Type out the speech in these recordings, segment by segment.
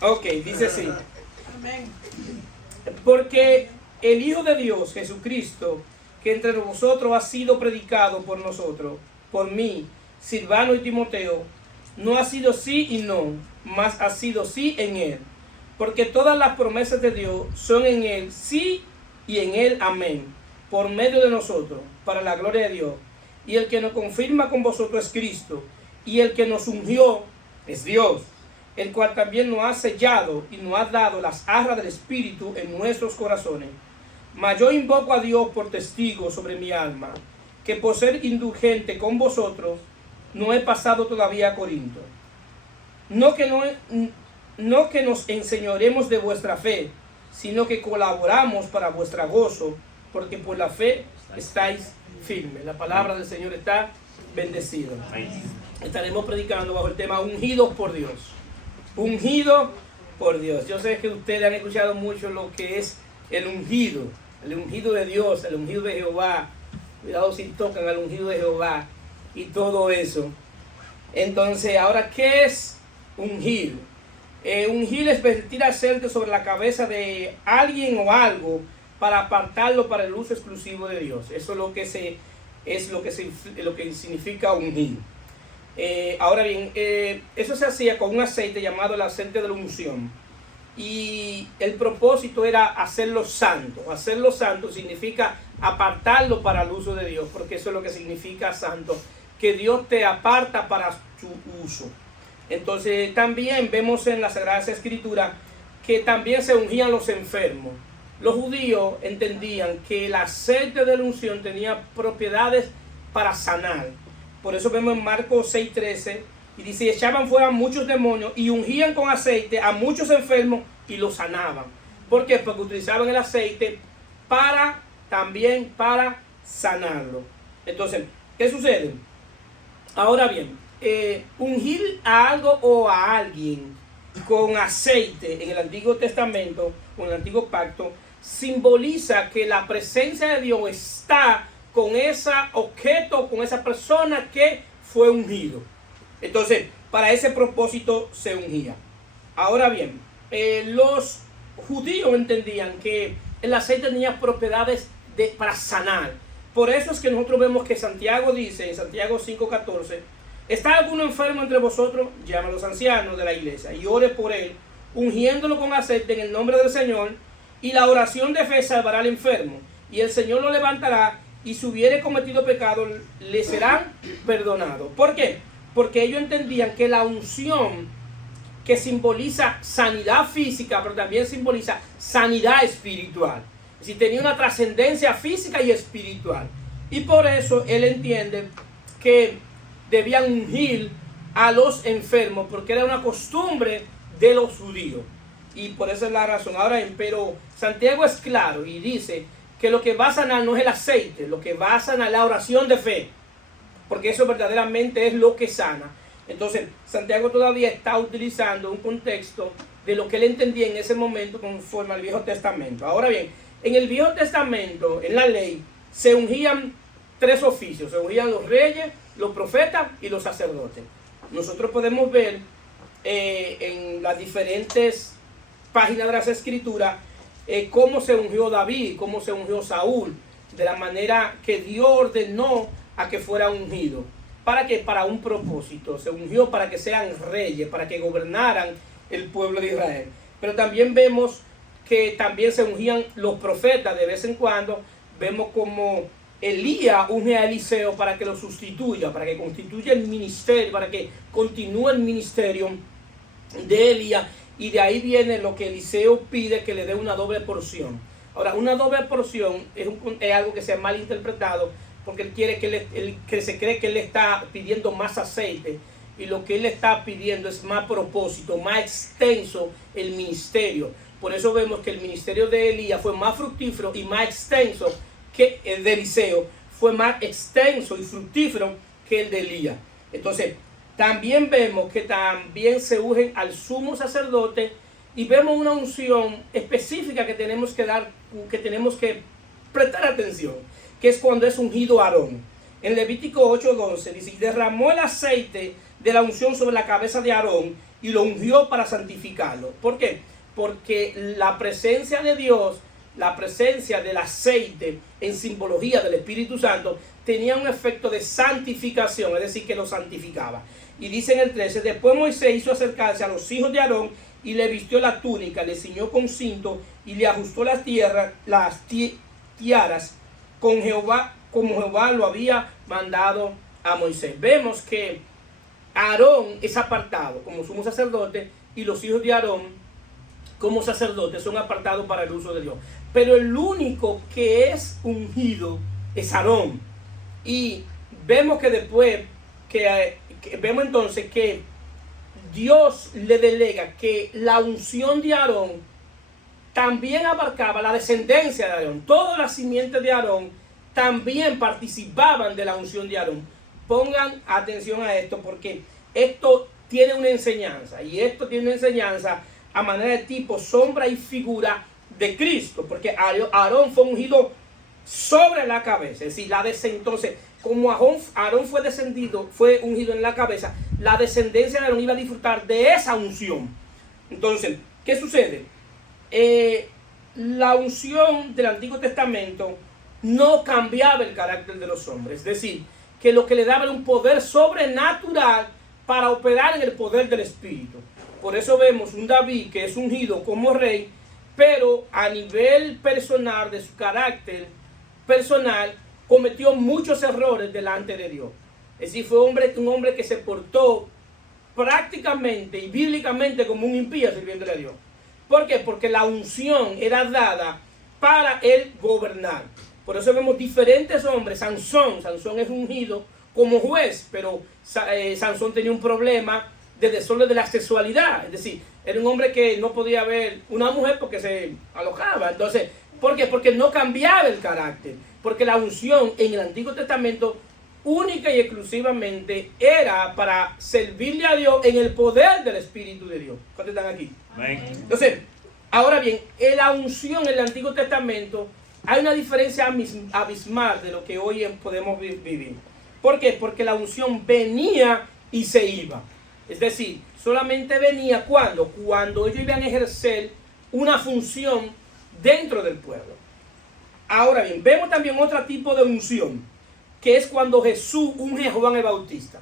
Ok, dice así. Porque el Hijo de Dios, Jesucristo, que entre vosotros ha sido predicado por nosotros, por mí, Silvano y Timoteo, no ha sido sí y no, mas ha sido sí en Él. Porque todas las promesas de Dios son en Él sí y en Él amén, por medio de nosotros, para la gloria de Dios. Y el que nos confirma con vosotros es Cristo, y el que nos ungió es Dios, el cual también nos ha sellado y nos ha dado las arras del Espíritu en nuestros corazones. Mas yo invoco a Dios por testigo sobre mi alma, que por ser indulgente con vosotros, no he pasado todavía a Corinto. No que nos enseñoremos de vuestra fe, sino que colaboramos para vuestro gozo, porque por la fe estáis firmes. La palabra del Señor está bendecida. Estaremos predicando bajo el tema ungidos por Dios. Ungido por Dios. Yo sé que ustedes han escuchado mucho lo que es el ungido de Dios, el ungido de Jehová. Cuidado si tocan al ungido de Jehová y todo eso. Entonces, ahora, ¿qué es ungir? Ungir es vertir aceite sobre la cabeza de alguien o algo para apartarlo para el uso exclusivo de Dios. Eso es lo que significa ungir. Ahora bien, eso se hacía con un aceite llamado el aceite de la unción. Y el propósito era hacerlo santo. Hacerlo santo significa apartarlo para el uso de Dios, porque eso es lo que significa santo, que Dios te aparta para su uso. Entonces también vemos en la Sagrada Escritura que también se ungían los enfermos. Los judíos entendían que el aceite de la unción tenía propiedades para sanar. Por eso vemos en Marcos 6:13 y dice, echaban fuera muchos demonios y ungían con aceite a muchos enfermos y los sanaban. ¿Por qué? Porque utilizaban el aceite también para sanarlo. Entonces, ¿qué sucede? Ahora bien, ungir a algo o a alguien con aceite en el Antiguo Testamento o en el Antiguo Pacto simboliza que la presencia de Dios está con ese objeto, con esa persona que fue ungido. Entonces, para ese propósito se ungía. Ahora bien, los judíos entendían que el aceite tenía propiedades para sanar. Por eso es que nosotros vemos que Santiago dice, en Santiago 5:14, ¿está alguno enfermo entre vosotros? Llama a los ancianos de la iglesia y ore por él, ungiéndolo con aceite en el nombre del Señor, y la oración de fe salvará al enfermo, y el Señor lo levantará, y si hubiere cometido pecado, le serán perdonados. ¿Por qué? Porque ellos entendían que la unción, que simboliza sanidad física, pero también simboliza sanidad espiritual. Es decir, tenía una trascendencia física y espiritual. Y por eso él entiende que debían ungir a los enfermos, porque era una costumbre de los judíos. Y por esa es la razón. Ahora, pero Santiago es claro y dice que lo que va a sanar no es el aceite, lo que va a sanar es la oración de fe, porque eso verdaderamente es lo que sana. Entonces, Santiago todavía está utilizando un contexto de lo que él entendía en ese momento conforme al Viejo Testamento. Ahora bien, en el Viejo Testamento, en la ley, se ungían tres oficios. Se ungían los reyes, los profetas y los sacerdotes. Nosotros podemos ver en las diferentes páginas de las Escrituras cómo se ungió David, cómo se ungió Saúl, de la manera que Dios ordenó a que fuera ungido. ¿Para qué? Para un propósito. Se ungió para que sean reyes, para que gobernaran el pueblo de Israel. Pero también vemos que también se ungían los profetas de vez en cuando. Vemos como Elías unge a Eliseo para que lo sustituya, para que constituya el ministerio, para que continúe el ministerio de Elías. Y de ahí viene lo que Eliseo pide, que le dé una doble porción. Ahora, una doble porción es algo que se ha malinterpretado, porque él quiere que se cree que él está pidiendo más aceite, y lo que él está pidiendo es más propósito, más extenso el ministerio. Por eso vemos que el ministerio de Elías fue más fructífero y más extenso que el de Eliseo, fue más extenso y fructífero que el de Elías. Entonces, también vemos que también se ungen al sumo sacerdote, y vemos una unción específica que tenemos que dar, que tenemos que prestar atención, que es cuando es ungido Aarón. En Levítico 8:12 dice, y derramó el aceite de la unción sobre la cabeza de Aarón, y lo ungió para santificarlo. ¿Por qué? Porque la presencia de Dios, la presencia del aceite en simbología del Espíritu Santo, tenía un efecto de santificación, es decir, que lo santificaba. Y dice en el 13, después Moisés hizo acercarse a los hijos de Aarón y le vistió la túnica, le ciñó con cinto y le ajustó las tiaras con Jehová, como Jehová lo había mandado a Moisés. Vemos que Aarón es apartado como sumo sacerdote y los hijos de Aarón como sacerdotes son apartados para el uso de Dios. Pero el único que es ungido es Aarón. Y vemos que después, vemos entonces que Dios le delega que la unción de Aarón también abarcaba la descendencia de Aarón. Toda la simiente de Aarón también participaban de la unción de Aarón. Pongan atención a esto porque esto tiene una enseñanza. Y esto tiene una enseñanza a manera de tipo, sombra y figura de Cristo. Porque Aarón fue ungido sobre la cabeza. Es decir, entonces, como Aarón fue ungido en la cabeza, la descendencia de Aarón iba a disfrutar de esa unción. Entonces, ¿qué sucede? La unción del Antiguo Testamento no cambiaba el carácter de los hombres. Es decir, que lo que le daba era un poder sobrenatural para operar en el poder del Espíritu. Por eso vemos un David que es ungido como rey, pero a nivel personal, de su carácter personal, cometió muchos errores delante de Dios. Es decir, fue un hombre que se portó prácticamente y bíblicamente como un impío sirviéndole a Dios. ¿Por qué? Porque la unción era dada para él gobernar. Por eso vemos diferentes hombres. Sansón es ungido como juez, pero Sansón tenía un problema de desorden de la sexualidad. Es decir, era un hombre que no podía ver una mujer porque se alojaba. Entonces, ¿por qué? Porque no cambiaba el carácter. Porque la unción en el Antiguo Testamento única y exclusivamente era para servirle a Dios en el poder del Espíritu de Dios. ¿Cuántos están aquí? Amén. Entonces, ahora bien, en la unción en el Antiguo Testamento hay una diferencia abismal de lo que hoy podemos vivir. ¿Por qué? Porque la unción venía y se iba. Es decir, solamente venía cuando ellos iban a ejercer una función dentro del pueblo. Ahora bien, vemos también otro tipo de unción, que es cuando Jesús unge a Juan el Bautista.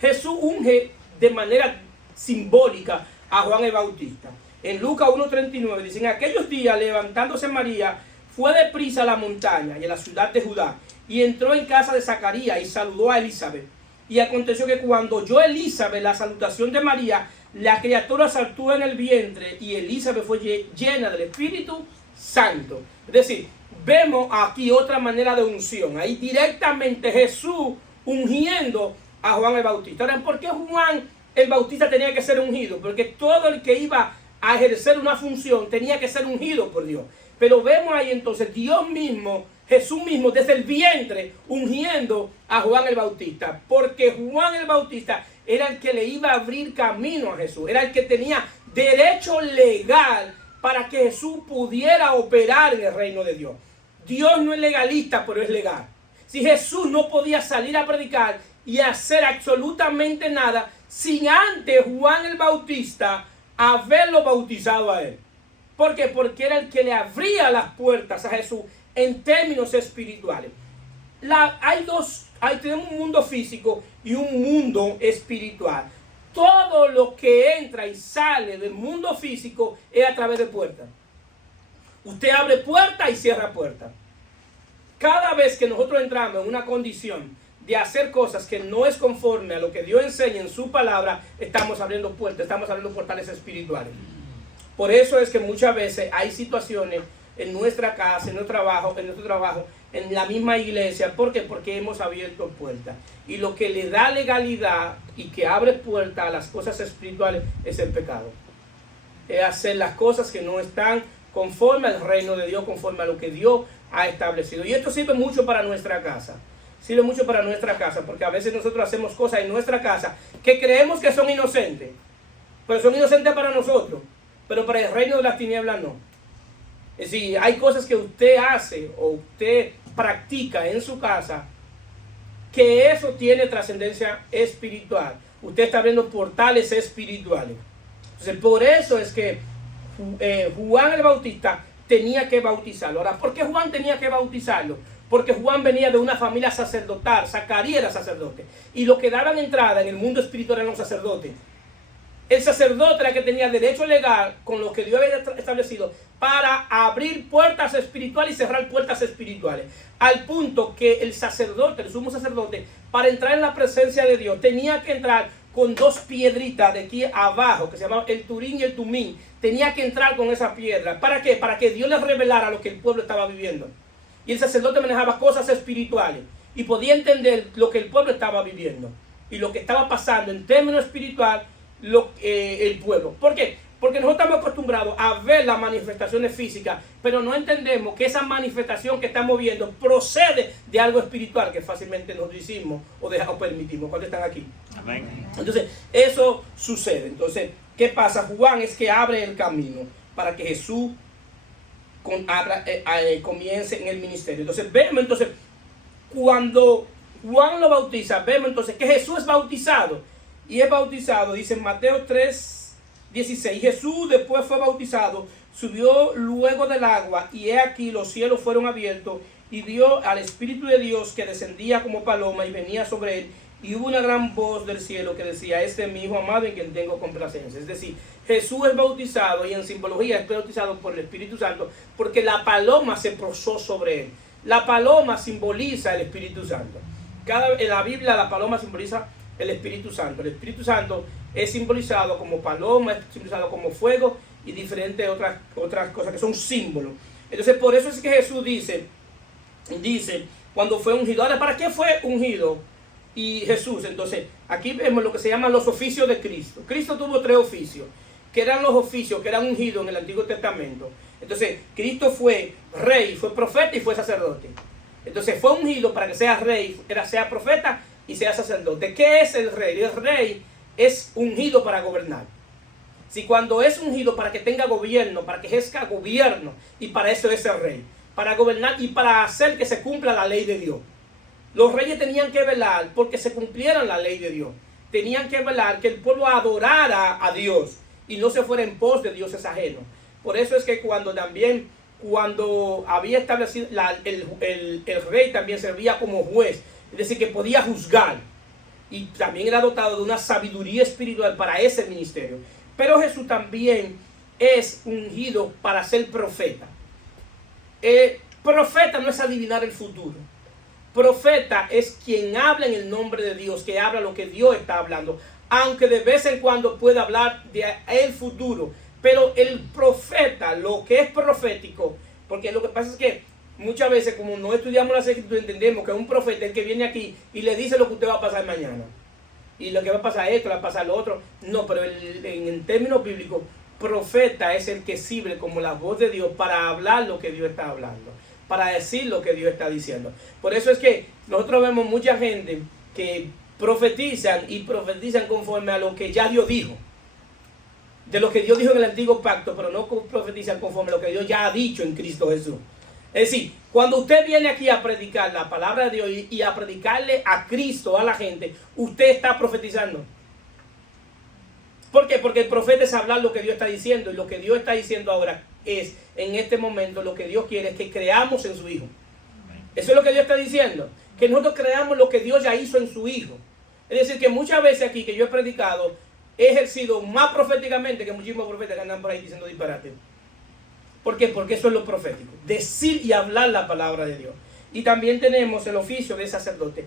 Jesús unge de manera simbólica a Juan el Bautista. En Lucas 1:39 dice, en aquellos días levantándose María, fue deprisa a la montaña y a la ciudad de Judá, y entró en casa de Zacarías y saludó a Elizabeth. Y aconteció que cuando oyó Elizabeth la salutación de María, la criatura saltó en el vientre y Elizabeth fue llena del Espíritu Santo. Es decir, vemos aquí otra manera de unción. Ahí directamente Jesús ungiendo a Juan el Bautista. Ahora, ¿por qué Juan el Bautista tenía que ser ungido? Porque todo el que iba a ejercer una función tenía que ser ungido por Dios. Pero vemos ahí entonces Dios mismo, Jesús mismo desde el vientre ungiendo a Juan el Bautista. Porque Juan el Bautista era el que le iba a abrir camino a Jesús. Era el que tenía derecho legal para que Jesús pudiera operar en el reino de Dios. Dios no es legalista, pero es legal. Si Jesús no podía salir a predicar y hacer absolutamente nada sin antes Juan el Bautista haberlo bautizado a él. ¿Por qué? Porque era el que le abría las puertas a Jesús en términos espirituales. Tenemos un mundo físico y un mundo espiritual. Todo lo que entra y sale del mundo físico es a través de puertas. Usted abre puertas y cierra puertas. Cada vez que nosotros entramos en una condición de hacer cosas que no es conforme a lo que Dios enseña en su palabra, estamos abriendo puertas, estamos abriendo portales espirituales. Por eso es que muchas veces hay situaciones en nuestra casa, en nuestro trabajo, en la misma iglesia. ¿Por qué? Porque hemos abierto puertas. Y lo que le da legalidad y que abre puertas a las cosas espirituales es el pecado. Es hacer las cosas que no están conforme al reino de Dios, conforme a lo que Dios ha establecido. Y esto sirve mucho para nuestra casa. Sirve mucho para nuestra casa, porque a veces nosotros hacemos cosas en nuestra casa que creemos que son inocentes. Pero son inocentes para nosotros, pero para el reino de las tinieblas no. Es decir, hay cosas que usted hace o usted practica en su casa que eso tiene trascendencia espiritual. usted está abriendo portales espirituales. Entonces, por eso es que Juan el Bautista tenía que bautizarlo. Ahora, ¿por qué Juan tenía que bautizarlo? Porque Juan venía de una familia sacerdotal, Zacarías era sacerdote, y los que daban entrada en el mundo espiritual eran los sacerdotes. El sacerdote era el que tenía derecho legal con lo que Dios había establecido para abrir puertas espirituales y cerrar puertas espirituales. Al punto que el sacerdote, el sumo sacerdote, para entrar en la presencia de Dios, tenía que entrar con dos piedritas de aquí abajo, que se llamaban el Turín y el Tumín. Tenía que entrar con esa piedra. ¿Para qué? Para que Dios les revelara lo que el pueblo estaba viviendo. Y el sacerdote manejaba cosas espirituales y podía entender lo que el pueblo estaba viviendo y lo que estaba pasando en términos espirituales el pueblo. ¿Por qué? Porque nosotros estamos acostumbrados a ver las manifestaciones físicas, pero no entendemos que esa manifestación que estamos viendo procede de algo espiritual que fácilmente nos decimos o permitimos cuando están aquí. Amén. Entonces, eso sucede. Entonces, ¿qué pasa? Juan es que abre el camino para que Jesús comience en el ministerio. Entonces, vemos entonces, cuando Juan lo bautiza, vemos entonces que Jesús es bautizado. Y es bautizado, dice en Mateo 3:16, Jesús después fue bautizado, subió luego del agua, y he aquí los cielos fueron abiertos, y vio al Espíritu de Dios que descendía como paloma y venía sobre él, y hubo una gran voz del cielo que decía, este es mi Hijo amado en quien tengo complacencia. Es decir, Jesús es bautizado, y en simbología es bautizado por el Espíritu Santo, porque la paloma se posó sobre él. La paloma simboliza el Espíritu Santo. En la Biblia la paloma simboliza el Espíritu Santo. El Espíritu Santo es simbolizado como paloma, es simbolizado como fuego y diferentes otras cosas que son símbolos. Entonces, por eso es que Jesús dice cuando fue ungido. Ahora, ¿para qué fue ungido y Jesús? Entonces, aquí vemos lo que se llaman los oficios de Cristo. Cristo tuvo 3 oficios, que eran los oficios que eran ungidos en el Antiguo Testamento. Entonces, Cristo fue rey, fue profeta y fue sacerdote. Entonces, fue ungido para que sea rey, sea profeta y sea sacerdote. ¿Qué es el rey? El rey es ungido para gobernar. Si cuando es ungido para que tenga gobierno, para que ejerza gobierno, y para eso es el rey, para gobernar y para hacer que se cumpla la ley de Dios. Los reyes tenían que velar porque se cumpliera la ley de Dios. Tenían que velar que el pueblo adorara a Dios y no se fuera en pos de dioses ajenos. Por eso es que cuando había establecido el rey también servía como juez. Es decir, que podía juzgar. Y también era dotado de una sabiduría espiritual para ese ministerio. Pero Jesús también es ungido para ser profeta. Profeta no es adivinar el futuro. Profeta es quien habla en el nombre de Dios, que habla lo que Dios está hablando. Aunque de vez en cuando pueda hablar del futuro. Pero el profeta, lo que es profético, porque lo que pasa es que muchas veces, como no estudiamos las escrituras, entendemos que un profeta es el que viene aquí y le dice lo que usted va a pasar mañana. Y lo que va a pasar esto, va a pasar lo otro. No, pero en términos bíblicos, profeta es el que sirve como la voz de Dios para hablar lo que Dios está hablando, para decir lo que Dios está diciendo. Por eso es que nosotros vemos mucha gente que profetizan y profetizan conforme a lo que ya Dios dijo. De lo que Dios dijo en el antiguo pacto, pero no profetizan conforme a lo que Dios ya ha dicho en Cristo Jesús. Es decir, cuando usted viene aquí a predicar la palabra de Dios y a predicarle a Cristo a la gente, usted está profetizando. ¿Por qué? Porque el profeta es hablar lo que Dios está diciendo, y lo que Dios está diciendo ahora es, en este momento, lo que Dios quiere es que creamos en su Hijo. Eso es lo que Dios está diciendo, que nosotros creamos lo que Dios ya hizo en su Hijo. Es decir, que muchas veces aquí que yo he predicado, he ejercido más proféticamente que muchísimos profetas que andan por ahí diciendo disparate. ¿Por qué? Porque eso es lo profético, decir y hablar la palabra de Dios. Y también tenemos el oficio de sacerdote.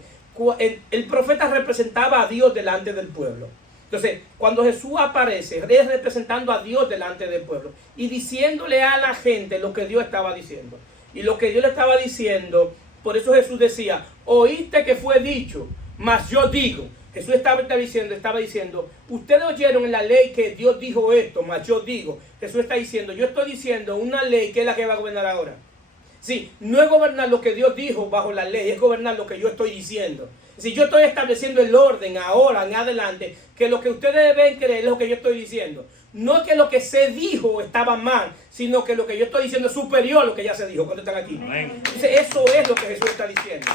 El profeta representaba a Dios delante del pueblo. Entonces, cuando Jesús aparece, es representando a Dios delante del pueblo y diciéndole a la gente lo que Dios estaba diciendo. Y lo que Dios le estaba diciendo, por eso Jesús decía, oíste que fue dicho, mas yo digo. Jesús estaba diciendo, ustedes oyeron en la ley que Dios dijo esto, mas yo digo. Jesús está diciendo, yo estoy diciendo una ley que es la que va a gobernar ahora. Sí, no es gobernar lo que Dios dijo bajo la ley, es gobernar lo que yo estoy diciendo. Si yo estoy estableciendo el orden ahora en adelante, que lo que ustedes deben creer es lo que yo estoy diciendo. No es que lo que se dijo estaba mal, sino que lo que yo estoy diciendo es superior a lo que ya se dijo cuando están aquí. Entonces eso es lo que Jesús está diciendo.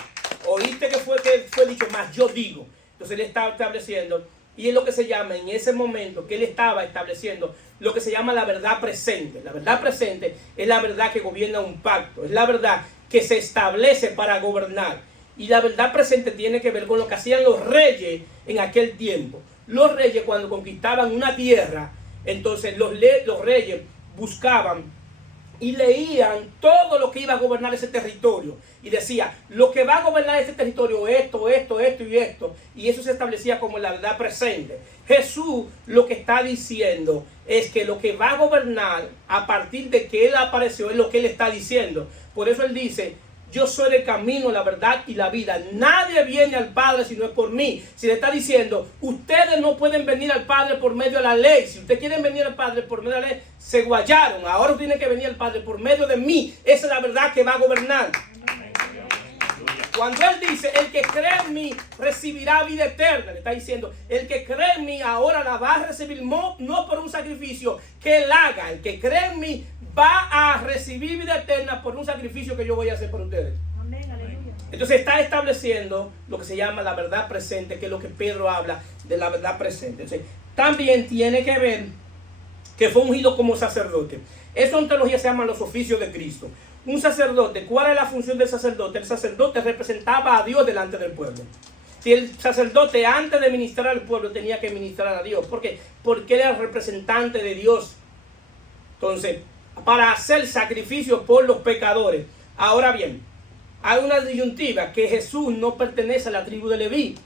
Oíste que fue dicho, mas yo digo. Entonces él está estableciendo Y es lo que se llama en ese momento que él estaba estableciendo lo que se llama la verdad presente. La verdad presente es la verdad que gobierna un pacto, es la verdad que se establece para gobernar. Y la verdad presente tiene que ver con lo que hacían los reyes en aquel tiempo. Los reyes, cuando conquistaban una tierra, entonces los reyes buscaban y leían todo lo que iba a gobernar ese territorio. Y decía, lo que va a gobernar ese territorio, esto y esto. Y eso se establecía como la verdad presente. Jesús lo que está diciendo es que lo que va a gobernar a partir de que Él apareció es lo que Él está diciendo. Por eso Él dice, yo soy el camino, la verdad y la vida. Nadie viene al Padre si no es por mí. Si le está diciendo, ustedes no pueden venir al Padre por medio de la ley. Si ustedes quieren venir al Padre por medio de la ley, se guayaron. Ahora tienen que venir al Padre por medio de mí. Esa es la verdad que va a gobernar. Cuando Él dice, el que cree en mí recibirá vida eterna, le está diciendo, el que cree en mí ahora la va a recibir no por un sacrificio que Él haga. El que cree en mí va a recibir vida eterna por un sacrificio que yo voy a hacer por ustedes. Amén, aleluya. Entonces está estableciendo lo que se llama la verdad presente, que es lo que Pedro habla de la verdad presente. Entonces, también tiene que ver que fue ungido como sacerdote. Esa ontología se llama los oficios de Cristo. Un sacerdote, ¿cuál es la función del sacerdote? El sacerdote representaba a Dios delante del pueblo. Si el sacerdote antes de ministrar al pueblo tenía que ministrar a Dios. ¿Por qué? Porque él era el representante de Dios. Entonces, para hacer sacrificio por los pecadores. Ahora bien, hay una disyuntiva que Jesús no pertenece a la tribu de Leví.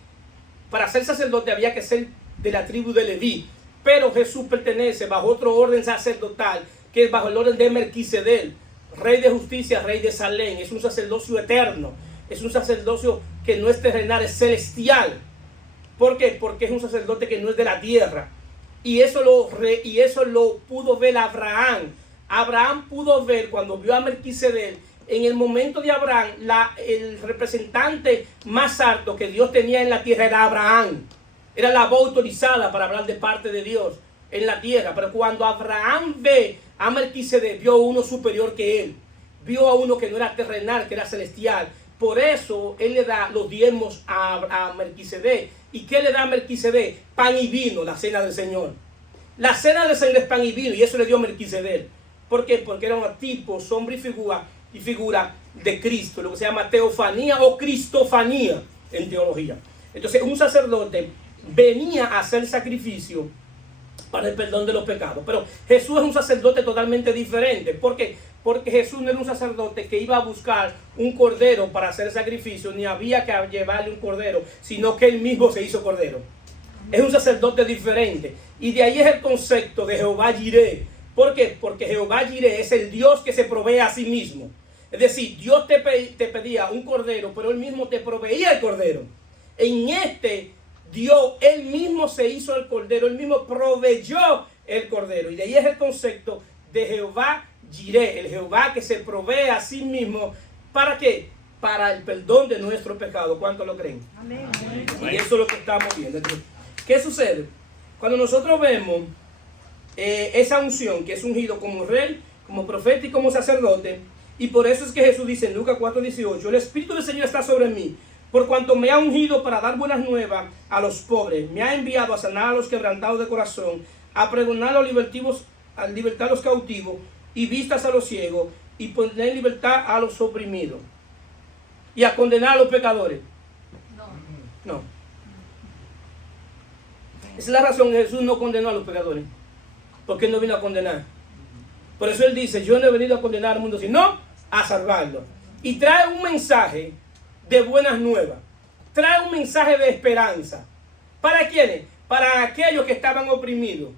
Para ser sacerdote había que ser de la tribu de Leví. Pero Jesús pertenece bajo otro orden sacerdotal, que es bajo el orden de Melquisedec. Rey de justicia, rey de Salem. Es un sacerdocio eterno. Es un sacerdocio que no es terrenal, es celestial. ¿Por qué? Porque es un sacerdote que no es de la tierra. Y eso lo pudo ver Abraham. Abraham pudo ver cuando vio a Melquisedec. En el momento de Abraham, el representante más alto que Dios tenía en la tierra era Abraham. Era la voz autorizada para hablar de parte de Dios en la tierra. Pero cuando Abraham ve a Melquisedec, vio a uno superior que él. Vio a uno que no era terrenal, que era celestial. Por eso él le da los diezmos a Melquisedec. ¿Y qué le da a Melquisedec? Pan y vino, la cena del Señor. La cena del Señor es pan y vino, y eso le dio a Melquisedec. ¿Por qué? Porque era un tipo, sombra y figura de Cristo, lo que se llama teofanía o cristofanía en teología. Entonces un sacerdote venía a hacer sacrificio para el perdón de los pecados. Pero Jesús es un sacerdote totalmente diferente. ¿Por qué? Porque Jesús no era un sacerdote que iba a buscar un cordero para hacer sacrificio, ni había que llevarle un cordero, sino que él mismo se hizo cordero. Es un sacerdote diferente. Y de ahí es el concepto de Jehová Jireh. ¿Por qué? Porque Jehová Jireh es el Dios que se provee a sí mismo. Es decir, Dios te pedía un cordero, pero Él mismo te proveía el cordero. En Dios, Él mismo se hizo el cordero, Él mismo proveyó el cordero. Y de ahí es el concepto de Jehová Jireh, el Jehová que se provee a sí mismo. ¿Para qué? Para el perdón de nuestros pecados. ¿Cuántos lo creen? Amén. Y eso es lo que estamos viendo. Entonces, ¿qué sucede? Cuando nosotros vemos esa unción que es ungido como rey, como profeta y como sacerdote, y por eso es que Jesús dice en Lucas 4:18, el Espíritu del Señor está sobre mí, por cuanto me ha ungido para dar buenas nuevas a los pobres, me ha enviado a sanar a los quebrantados de corazón, a pregonar a libertad a los cautivos y vistas a los ciegos, y poner en libertad a los oprimidos, y a condenar a los pecadores. No. Esa es la razón que Jesús no condenó a los pecadores, porque Él no vino a condenar. Por eso Él dice, yo no he venido a condenar al mundo, sino a salvarlo. Y trae un mensaje de buenas nuevas. Trae un mensaje de esperanza. ¿Para quiénes? Para aquellos que estaban oprimidos.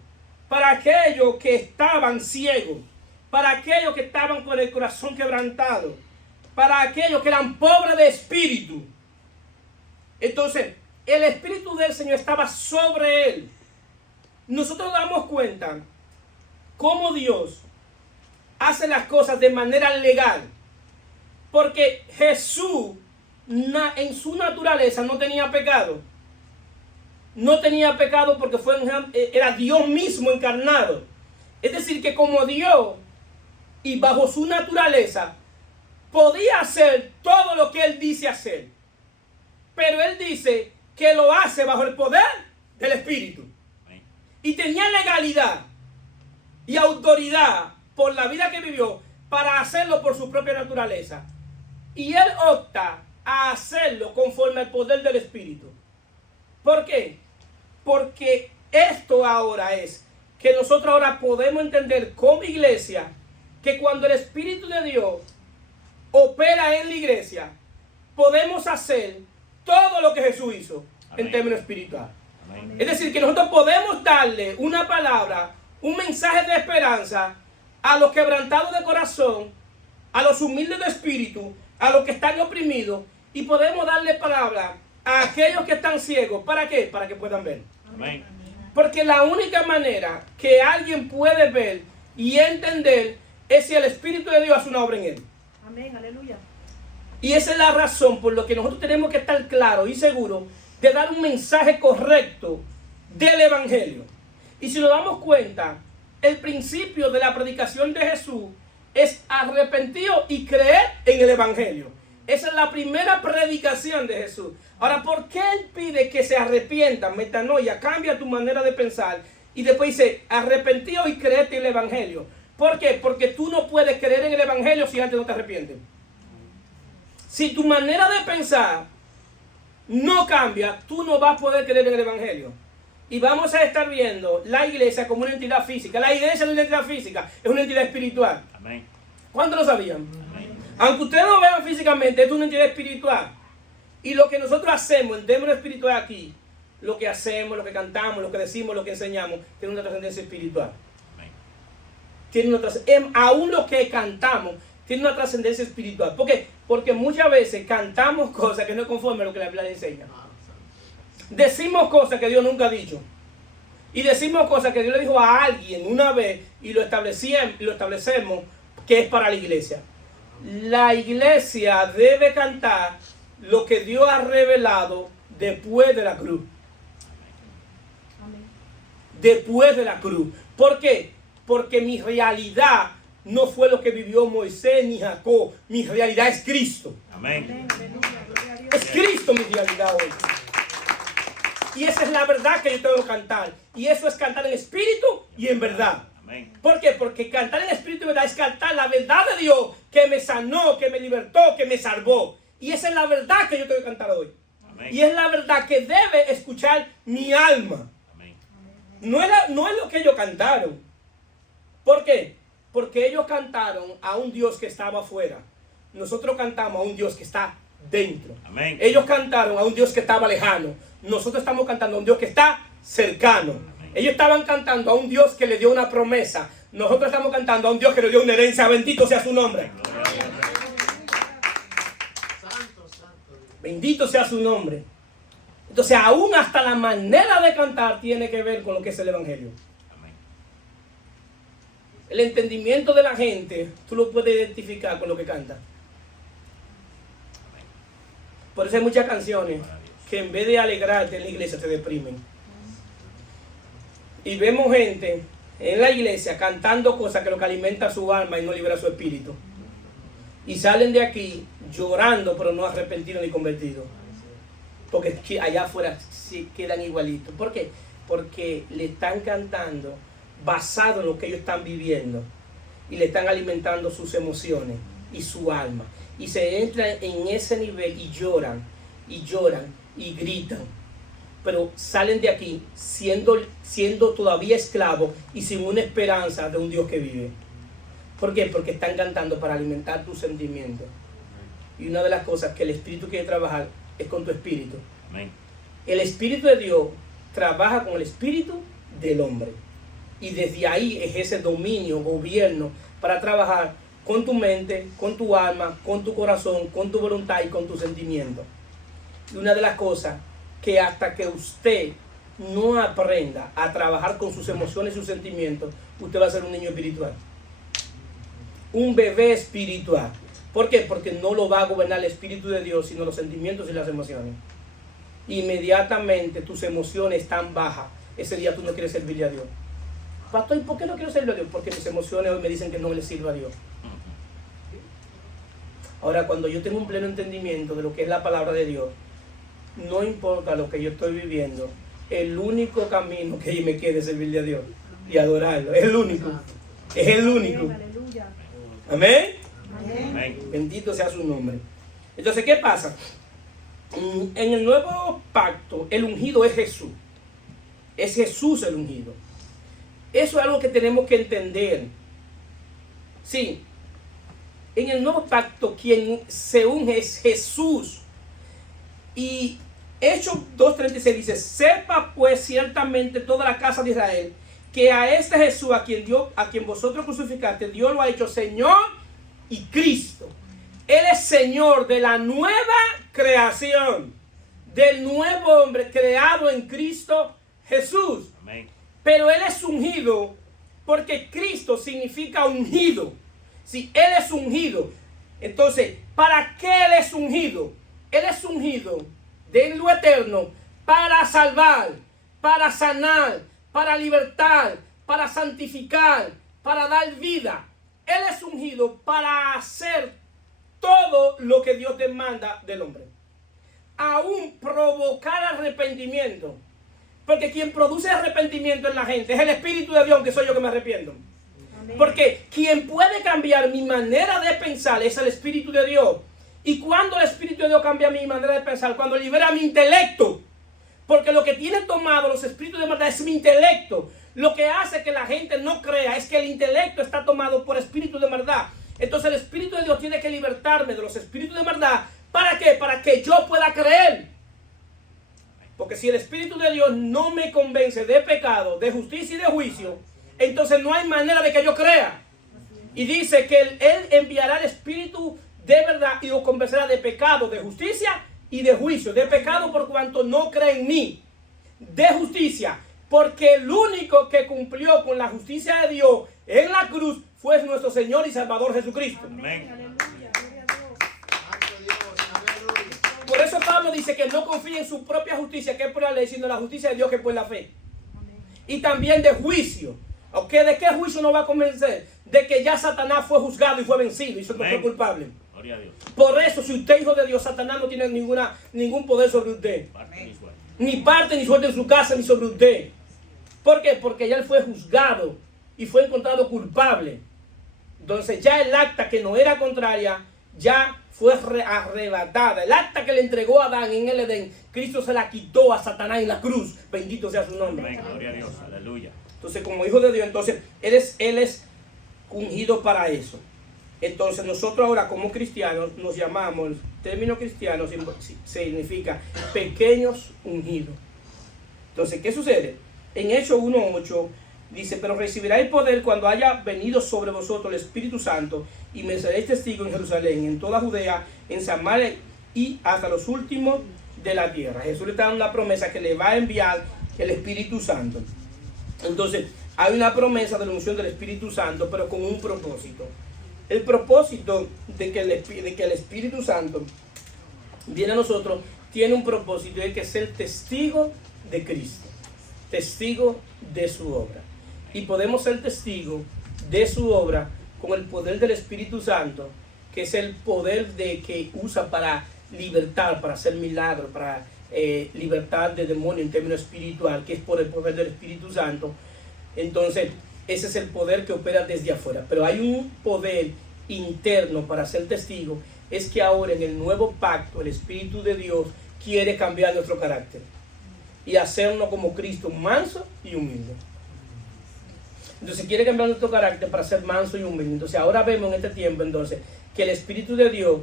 Para aquellos que estaban ciegos. Para aquellos que estaban con el corazón quebrantado. Para aquellos que eran pobres de espíritu. Entonces, el Espíritu del Señor estaba sobre él. Nosotros damos cuenta cómo Dios hace las cosas de manera legal. Porque Jesús en su naturaleza no tenía pecado. No tenía pecado porque era Dios mismo encarnado. Es decir, que como Dios y bajo su naturaleza podía hacer todo lo que Él dice hacer. Pero Él dice que lo hace bajo el poder del Espíritu. Y tenía legalidad y autoridad por la vida que vivió para hacerlo por su propia naturaleza. Y él opta a hacerlo conforme al poder del Espíritu. ¿Por qué? Porque esto ahora es que nosotros ahora podemos entender como iglesia que cuando el Espíritu de Dios opera en la iglesia, podemos hacer todo lo que Jesús hizo. Amén. En términos espirituales. Amén. Es decir, que nosotros podemos darle una palabra, un mensaje de esperanza a los quebrantados de corazón, a los humildes de espíritu, a los que están oprimidos, y podemos darle palabra a aquellos que están ciegos. ¿Para qué? Para que puedan ver. Amén. Porque la única manera que alguien puede ver y entender es si el Espíritu de Dios hace una obra en él. Amén, aleluya. Y esa es la razón por la que nosotros tenemos que estar claros y seguros de dar un mensaje correcto del Evangelio. Y si nos damos cuenta, el principio de la predicación de Jesús es arrepentido y creer en el Evangelio. Esa es la primera predicación de Jesús. Ahora, ¿por qué Él pide que se arrepientan? Metanoia, cambia tu manera de pensar. Y después dice, arrepentido y creerte en el Evangelio. ¿Por qué? Porque tú no puedes creer en el Evangelio si antes no te arrepientes. Si tu manera de pensar no cambia, tú no vas a poder creer en el Evangelio. Y vamos a estar viendo la iglesia como una entidad física. La iglesia no es una entidad física, es una entidad espiritual. Amén. ¿Cuántos lo sabían? Amén. Aunque ustedes no vean físicamente, es una entidad espiritual. Y lo que nosotros hacemos en términos espirituales aquí, lo que hacemos, lo que cantamos, lo que decimos, lo que enseñamos, tiene una trascendencia espiritual. Amén. Tiene una aún lo que cantamos tiene una trascendencia espiritual. ¿Por qué? Porque muchas veces cantamos cosas que no conforman a lo que la Biblia enseña. Decimos cosas que Dios nunca ha dicho. Y decimos cosas que Dios le dijo a alguien una vez y lo establecemos que es para la iglesia. La iglesia debe cantar lo que Dios ha revelado después de la cruz. Amén. Después de la cruz. ¿Por qué? Porque mi realidad no fue lo que vivió Moisés ni Jacob. Mi realidad es Cristo. Amén. Es Cristo mi realidad hoy. Y esa es la verdad que yo tengo que cantar. Y eso es cantar en espíritu y en verdad. Amén. ¿Por qué? Porque cantar en espíritu y verdad es cantar la verdad de Dios que me sanó, que me libertó, que me salvó. Y esa es la verdad que yo tengo que cantar hoy. Amén. Y es la verdad que debe escuchar mi alma. Amén. No es lo que ellos cantaron. ¿Por qué? Porque ellos cantaron a un Dios que estaba afuera. Nosotros cantamos a un Dios que está dentro. Amén. Ellos cantaron a un Dios que estaba lejano. Nosotros estamos cantando a un Dios que está cercano. Amén. Ellos estaban cantando a un Dios que le dio una promesa. Nosotros estamos cantando a un Dios que le dio una herencia. Bendito sea su nombre. Bendito sea su nombre. Entonces, aún hasta la manera de cantar tiene que ver con lo que es el Evangelio. El entendimiento de la gente, tú lo puedes identificar con lo que canta. Por eso hay muchas canciones que en vez de alegrarte en la iglesia te deprimen. Y vemos gente en la iglesia cantando cosas que lo que alimenta su alma y no libera su espíritu. Y salen de aquí llorando, pero no arrepentidos ni convertidos. Porque allá afuera sí quedan igualitos. ¿Por qué? Porque le están cantando basado en lo que ellos están viviendo y le están alimentando sus emociones y su alma, y se entran en ese nivel y lloran y gritan, pero salen de aquí siendo todavía esclavos y sin una esperanza de un Dios que vive. ¿Por qué? Porque están cantando para alimentar tus sentimientos, y una de las cosas que el Espíritu quiere trabajar es con tu espíritu. Amén. El Espíritu de Dios trabaja con el espíritu del hombre. Y desde ahí ejerce dominio, gobierno, para trabajar con tu mente, con tu alma, con tu corazón, con tu voluntad y con tus sentimientos. Y una de las cosas que hasta que usted no aprenda a trabajar con sus emociones y sus sentimientos, usted va a ser un niño espiritual. Un bebé espiritual. ¿Por qué? Porque no lo va a gobernar el Espíritu de Dios, sino los sentimientos y las emociones. Inmediatamente tus emociones están bajas. Ese día tú no quieres servirle a Dios. Pastor, ¿y por qué no quiero servirle a Dios? Porque mis emociones hoy me dicen que no le sirvo a Dios. Ahora, cuando yo tengo un pleno entendimiento de lo que es la palabra de Dios, no importa lo que yo estoy viviendo, el único camino que me quede es servirle a Dios y adorarlo. Es el único. Es el único. Amén. Amén. Bendito sea su nombre. Entonces, ¿qué pasa? En el nuevo pacto, el ungido es Jesús. Es Jesús el ungido. Eso es algo que tenemos que entender. Sí. En el nuevo pacto, quien se unge es Jesús. Y Hechos 2:36 dice: sepa pues ciertamente toda la casa de Israel que a este Jesús a quien vosotros crucificaste, Dios lo ha hecho Señor y Cristo. Él es Señor de la nueva creación, del nuevo hombre creado en Cristo Jesús. Amén. Pero Él es ungido porque Cristo significa ungido. Si Él es ungido, entonces, ¿para qué Él es ungido? Él es ungido de lo eterno para salvar, para sanar, para libertar, para santificar, para dar vida. Él es ungido para hacer todo lo que Dios demanda del hombre. Aún provocar arrepentimiento. Porque quien produce arrepentimiento en la gente es el Espíritu de Dios, aunque soy yo que me arrepiento. Amén. Porque quien puede cambiar mi manera de pensar es el Espíritu de Dios. Y cuando el Espíritu de Dios cambia mi manera de pensar, cuando libera mi intelecto. Porque lo que tienen tomado los espíritus de maldad es mi intelecto. Lo que hace que la gente no crea es que el intelecto está tomado por espíritus de maldad. Entonces el Espíritu de Dios tiene que libertarme de los espíritus de maldad. ¿Para qué? Para que yo pueda creer. Porque si el Espíritu de Dios no me convence de pecado, de justicia y de juicio, entonces no hay manera de que yo crea. Y dice que Él enviará el Espíritu de verdad y os convencerá de pecado, de justicia y de juicio. De pecado por cuanto no cree en mí. De justicia porque el único que cumplió con la justicia de Dios en la cruz fue nuestro Señor y Salvador Jesucristo. Amén. Por eso Pablo dice que no confía en su propia justicia, que es por la ley, sino la justicia de Dios, que es por la fe. Amén. Y también de juicio. ¿Okay? ¿De qué juicio nos va a convencer? De que ya Satanás fue juzgado y fue vencido y se encontró culpable. Gloria a Dios. Por eso, si usted es hijo de Dios, Satanás no tiene ningún poder sobre usted. Ni parte ni suerte en su casa ni sobre usted. ¿Por qué? Porque ya él fue juzgado y fue encontrado culpable. Entonces ya el acta que no era contraria ya fue arrebatada. El acta que le entregó a Adán en el Edén, Cristo se la quitó a Satanás en la cruz. Bendito sea su nombre. Amén. Gloria a Dios. Aleluya. Entonces, como hijo de Dios, entonces él es ungido para eso. Entonces nosotros ahora como cristianos nos llamamos, el término cristiano significa pequeños ungidos. Entonces, ¿qué sucede? En Hechos 1:8 dice: pero recibiráis poder cuando haya venido sobre vosotros el Espíritu Santo, y me seréis testigos en Jerusalén, en toda Judea, en Samaria y hasta los últimos de la tierra. Jesús le está dando una promesa que le va a enviar el Espíritu Santo. Entonces, hay una promesa de la unción del Espíritu Santo, pero con un propósito. El propósito de que el Espíritu Santo viene a nosotros tiene un propósito, y es que ser testigo de Cristo, testigo de su obra. Y podemos ser testigos de su obra con el poder del Espíritu Santo, que es el poder que usa para libertar, para hacer milagros, para libertar de demonios en términos espiritual, que es por el poder del Espíritu Santo. Entonces, ese es el poder que opera desde afuera. Pero hay un poder interno para ser testigo. Es que ahora en el nuevo pacto el Espíritu de Dios quiere cambiar nuestro carácter y hacernos como Cristo, manso y humilde. Entonces quiere cambiar nuestro carácter para ser manso y humilde. Entonces ahora vemos en este tiempo entonces que el Espíritu de Dios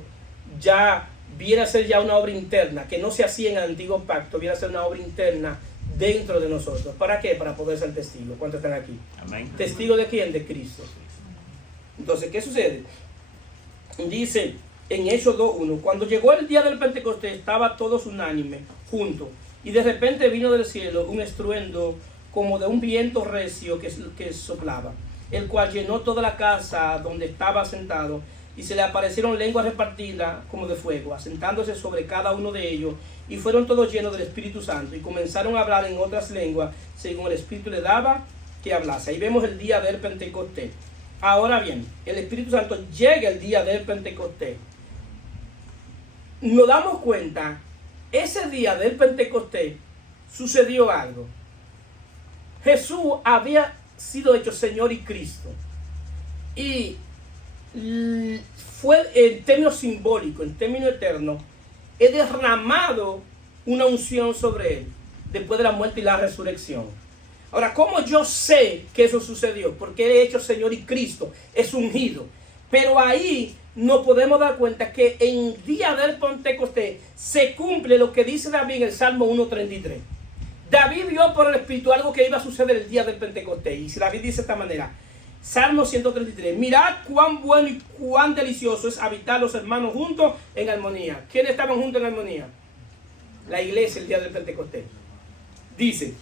ya viene a ser ya una obra interna, que no se hacía en el antiguo pacto, viene a ser una obra interna dentro de nosotros. ¿Para qué? Para poder ser testigos. ¿Cuántos están aquí? Amén. ¿Testigo de quién? De Cristo. Entonces, ¿qué sucede? Dice en Hechos 2:1: cuando llegó el día del Pentecostés, estaba todos unánimes, juntos, y de repente vino del cielo un estruendo como de un viento recio que soplaba, el cual llenó toda la casa donde estaba sentado, y se le aparecieron lenguas repartidas como de fuego, asentándose sobre cada uno de ellos, y fueron todos llenos del Espíritu Santo, y comenzaron a hablar en otras lenguas, según el Espíritu le daba que hablase. Ahí vemos el día del Pentecostés. Ahora bien, el Espíritu Santo llega el día del Pentecostés. Nos damos cuenta, ese día del Pentecostés sucedió algo. Jesús había sido hecho Señor y Cristo. Y fue en términos simbólicos, en términos eternos, he derramado una unción sobre él después de la muerte y la resurrección. Ahora, ¿cómo yo sé que eso sucedió? Porque él es hecho Señor y Cristo, es ungido. Pero ahí nos podemos dar cuenta que en el día del Pentecostés se cumple lo que dice David en el Salmo 1:33. David vio por el Espíritu algo que iba a suceder el día del Pentecostés. Y David dice de esta manera, Salmo 133, mirad cuán bueno y cuán delicioso es habitar los hermanos juntos en armonía. ¿Quiénes estaban juntos en armonía? La iglesia el día del Pentecostés. Dice,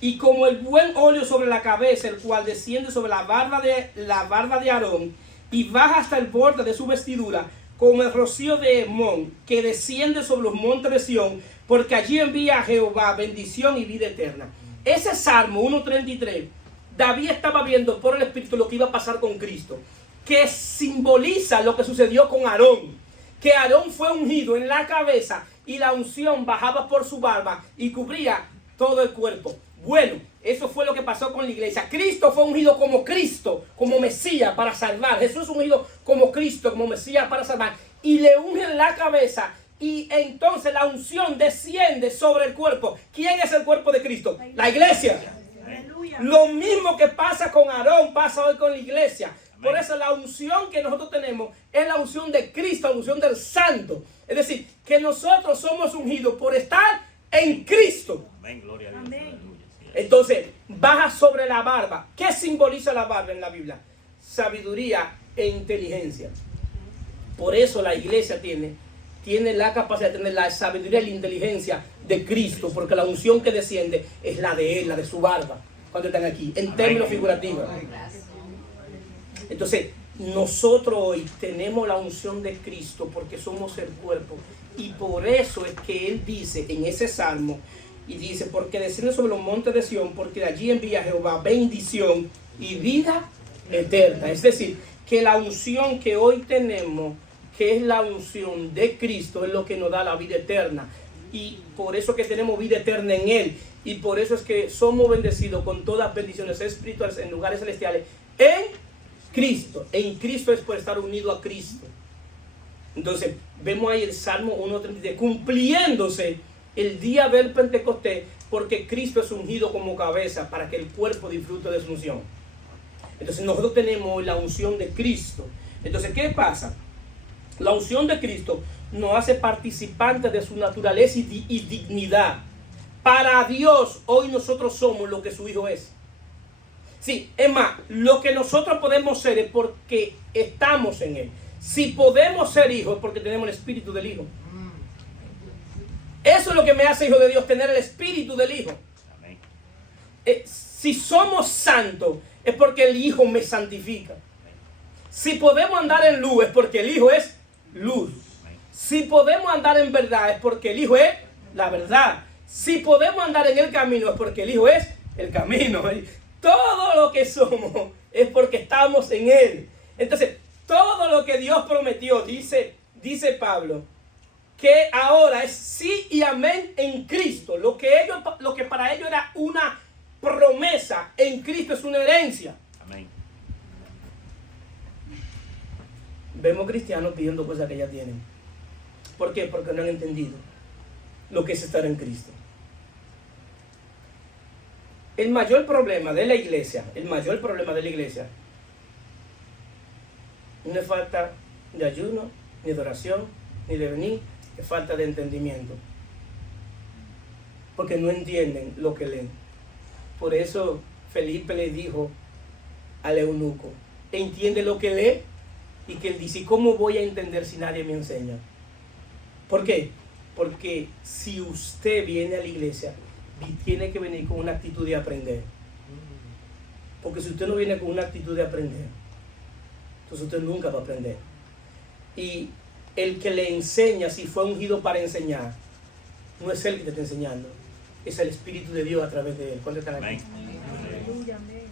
y como el buen óleo sobre la cabeza, el cual desciende sobre la barba de Aarón y baja hasta el borde de su vestidura, como el rocío de Hermón, que desciende sobre los montes de Sión, porque allí envía a Jehová bendición y vida eterna. Ese Salmo 1:33, David estaba viendo por el Espíritu lo que iba a pasar con Cristo, que simboliza lo que sucedió con Aarón, que Aarón fue ungido en la cabeza y la unción bajaba por su barba y cubría todo el cuerpo. Bueno, eso fue lo que pasó con la iglesia. Cristo fue ungido como Cristo, como Mesías para salvar. Jesús ungido como Cristo, como Mesías para salvar. Y le ungen la cabeza y entonces la unción desciende sobre el cuerpo. ¿Quién es el cuerpo de Cristo? La iglesia. Lo mismo que pasa con Aarón, pasa hoy con la iglesia. Por eso la unción que nosotros tenemos es la unción de Cristo, la unción del Santo. Es decir, que nosotros somos ungidos por estar en Cristo. Amén, gloria a Dios. Amén. Entonces, baja sobre la barba. ¿Qué simboliza la barba en la Biblia? Sabiduría e inteligencia. Por eso la iglesia tiene la capacidad de tener la sabiduría y la inteligencia de Cristo, porque la unción que desciende es la de él, la de su barba, cuando están aquí, en términos figurativos. Entonces, nosotros hoy tenemos la unción de Cristo porque somos el cuerpo. Y por eso es que él dice en ese salmo, y dice, porque desciende sobre los montes de Sión, porque de allí envía Jehová bendición y vida eterna. Es decir, que la unción que hoy tenemos, que es la unción de Cristo, es lo que nos da la vida eterna. Y por eso que tenemos vida eterna en él. Y por eso es que somos bendecidos con todas bendiciones espirituales en lugares celestiales en Cristo. En Cristo es por estar unido a Cristo. Entonces, vemos ahí el Salmo 1:33 cumpliéndose el día del Pentecostés, porque Cristo es ungido como cabeza para que el cuerpo disfrute de su unción. Entonces, nosotros tenemos la unción de Cristo. Entonces, ¿qué pasa? La unción de Cristo nos hace participantes de su naturaleza y dignidad. Para Dios, hoy nosotros somos lo que su Hijo es. Sí, es más, lo que nosotros podemos ser es porque estamos en Él. Si podemos ser hijos es porque tenemos el espíritu del Hijo. Eso es lo que me hace hijo de Dios, tener el espíritu del Hijo. Amén. Si somos santos es porque el Hijo me santifica. Si podemos andar en luz es porque el Hijo es luz. Si podemos andar en verdad es porque el Hijo es la verdad. Si podemos andar en el camino es porque el Hijo es el camino. Todo lo que somos es porque estamos en Él. Entonces, todo lo que Dios prometió, dice Pablo, que ahora es sí y amén en Cristo. Lo que para ellos era una promesa, en Cristo es una herencia. Amén. Vemos cristianos pidiendo cosas que ya tienen. ¿Por qué? Porque no han entendido lo que es estar en Cristo. El mayor problema de la iglesia, no es falta de ayuno, ni de oración, ni de venir, es falta de entendimiento. Porque no entienden lo que leen. Por eso Felipe le dijo al eunuco, entiende lo que lee, y que él dice, ¿cómo voy a entender si nadie me enseña? ¿Por qué? Porque si usted viene a la iglesia, tiene que venir con una actitud de aprender. Porque si usted no viene con una actitud de aprender, entonces usted nunca va a aprender. Y el que le enseña, si fue ungido para enseñar, no es él que te está enseñando, es el Espíritu de Dios a través de él. ¿Cuántos están aquí? Amén. Aleluya, amén.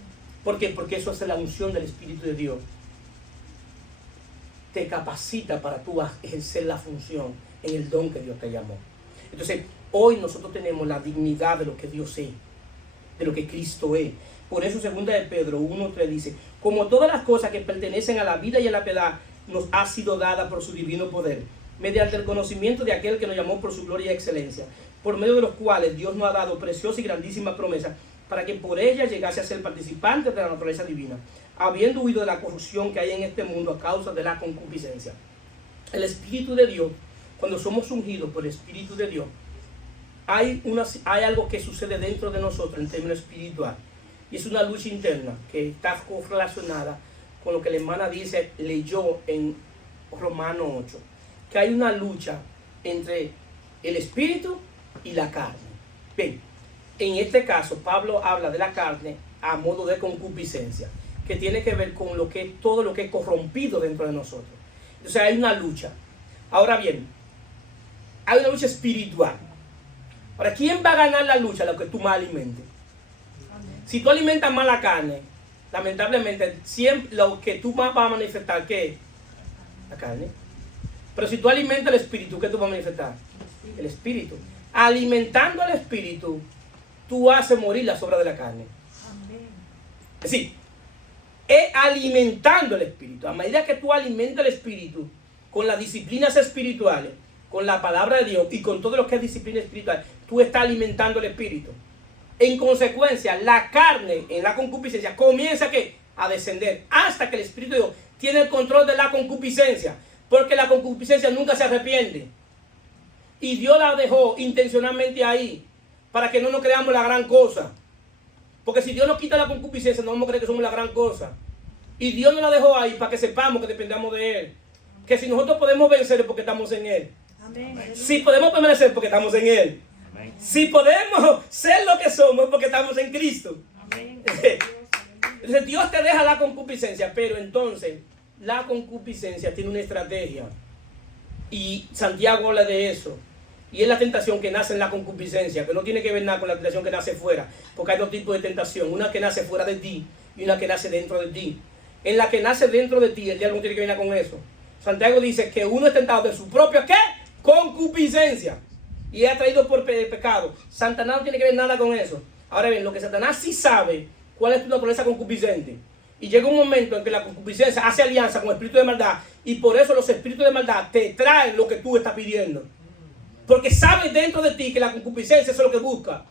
¿Por qué? Porque eso es la unción del Espíritu de Dios. Te capacita para tú ejercer la función en el don que Dios te llamó. Entonces, Hoy nosotros tenemos la dignidad de lo que Dios es, de lo que Cristo es. Por eso 2 de Pedro 1:3 dice, como todas las cosas que pertenecen a la vida y a la piedad nos ha sido dada por su divino poder, mediante el conocimiento de aquel que nos llamó por su gloria y excelencia, por medio de los cuales Dios nos ha dado preciosa y grandísima promesa, para que por ella llegase a ser participantes de la naturaleza divina, habiendo huido de la corrupción que hay en este mundo a causa de la concupiscencia. El Espíritu de Dios, cuando somos ungidos por el Espíritu de Dios, hay algo que sucede dentro de nosotros en términos espirituales. Y es una lucha interna que está correlacionada con lo que la hermana leyó en Romanos 8. Que hay una lucha entre el espíritu y la carne. Bien, en este caso Pablo habla de la carne a modo de concupiscencia, que tiene que ver con todo lo que es corrompido dentro de nosotros. Entonces hay una lucha. Ahora bien, hay una lucha espiritual. Ahora, ¿quién va a ganar la lucha? Lo que tú más alimentes. Si tú alimentas más la carne, lamentablemente, siempre lo que tú más vas a manifestar, ¿qué es? La carne. Pero si tú alimentas el espíritu, ¿qué tú vas a manifestar? El espíritu. Alimentando al espíritu, tú haces morir las obras de la carne. Es decir, es alimentando el espíritu. A medida que tú alimentas el espíritu con las disciplinas espirituales, con la palabra de Dios y con todo lo que es disciplina espiritual, tú estás alimentando el espíritu. En consecuencia, la carne en la concupiscencia comienza a descender hasta que el Espíritu de Dios tiene el control de la concupiscencia, porque la concupiscencia nunca se arrepiente. Y Dios la dejó intencionalmente ahí para que no nos creamos la gran cosa. Porque si Dios nos quita la concupiscencia, no vamos a creer que somos la gran cosa. Y Dios nos la dejó ahí para que sepamos que dependamos de Él. Que si nosotros podemos vencer es porque estamos en Él. Amén. Si podemos permanecer porque estamos en Él. Amén. Si podemos ser lo que somos es porque estamos en Cristo. Amén. Entonces Dios te deja la concupiscencia, pero entonces la concupiscencia tiene una estrategia. Y Santiago habla de eso. Y es la tentación que nace en la concupiscencia, que no tiene que ver nada con la tentación que nace fuera. Porque hay dos tipos de tentación. Una que nace fuera de ti y una que nace dentro de ti. En la que nace dentro de ti, el diablo no tiene que ver nada con eso. Santiago dice que uno es tentado de su propia, ¿qué? Concupiscencia. Y es atraído por el pecado. Satanás no tiene que ver nada con eso. Ahora bien, lo que Satanás sí sabe, cuál es tu naturaleza concupiscente. Y llega un momento en que la concupiscencia hace alianza con el espíritu de maldad. Y por eso los espíritus de maldad te traen lo que tú estás pidiendo. Porque sabes dentro de ti que la concupiscencia es lo que busca.